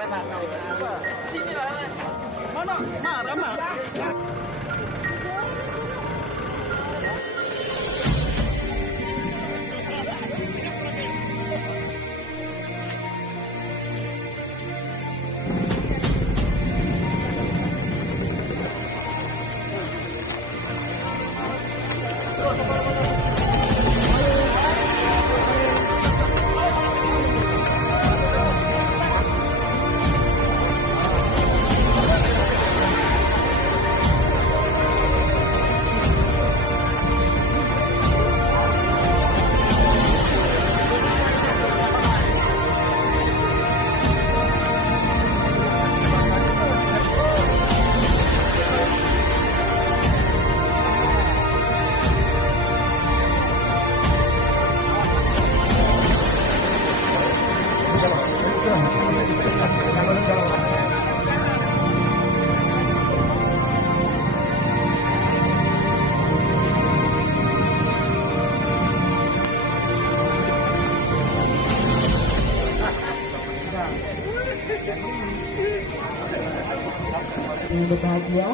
Mana? Marah. Berbahagia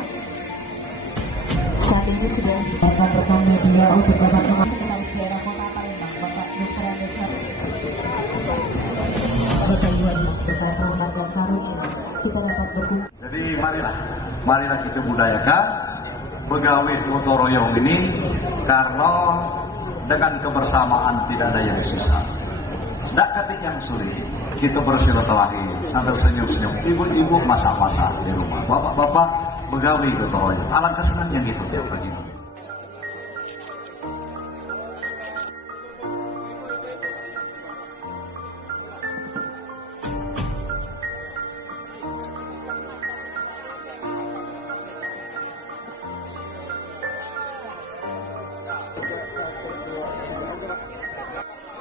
saat ini sudah rekan-rekan media untuk dapat mengenal sejarah kota Palembang, Bapak Dr. Anissa Bapak Iwan bersama Marga Karun kita dapat berkumpul. Jadi marilah kita budayakan begawe gotong royong ini, karena dengan kebersamaan tidak ada yang susah. Tidak ketik yang sulit, kita bersilaturahmi sambil senyum-senyum. Ibu-ibu masak-masak di rumah, bapak-bapak begawe gotong royong. Alangkah senangnya gitu tiap pagi.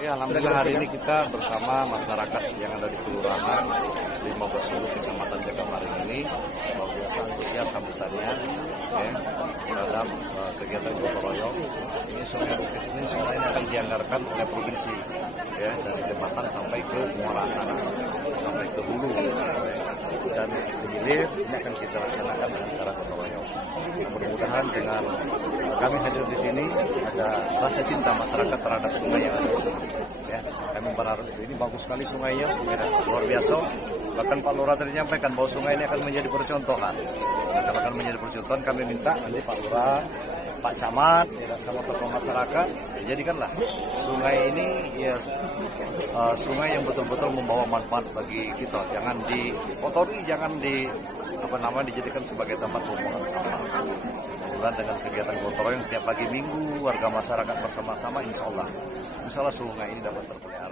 Ya, alhamdulillah hari ini kita bersama masyarakat yang ada di Kelurahan 15 Kecamatan Jagamaring ini luar biasa antusias sambutannya terhadap kegiatan gotong royong. Ini sungai ini akan dianggarkan oleh provinsi dari Jembatan sampai ke Muara sana, sampai ke Hulu dan ke Hilir. Ini akan kita laksanakan dengan cara gotong royong. Mudah-mudahan dengan kami hadir di sini ada rasa cinta masyarakat terhadap sungai yang ada di sini. Kami berharap ini bagus sekali sungainya, luar biasa. Bahkan Pak Lurah tadi menyampaikan bahwa sungai ini akan menjadi percontohan. Nah, kalau akan menjadi percontohan, kami minta nanti Pak Lurah, Pak Camat, sama tokoh masyarakat, jadikanlah sungai ini sungai yang betul-betul membawa manfaat bagi kita. Jangan dikotori, jangan dijadikan sebagai tempat pembuangan sampah. Dengan kegiatan gotong royong setiap pagi minggu, warga masyarakat bersama-sama, insya Allah sungai ini dapat terpelihara.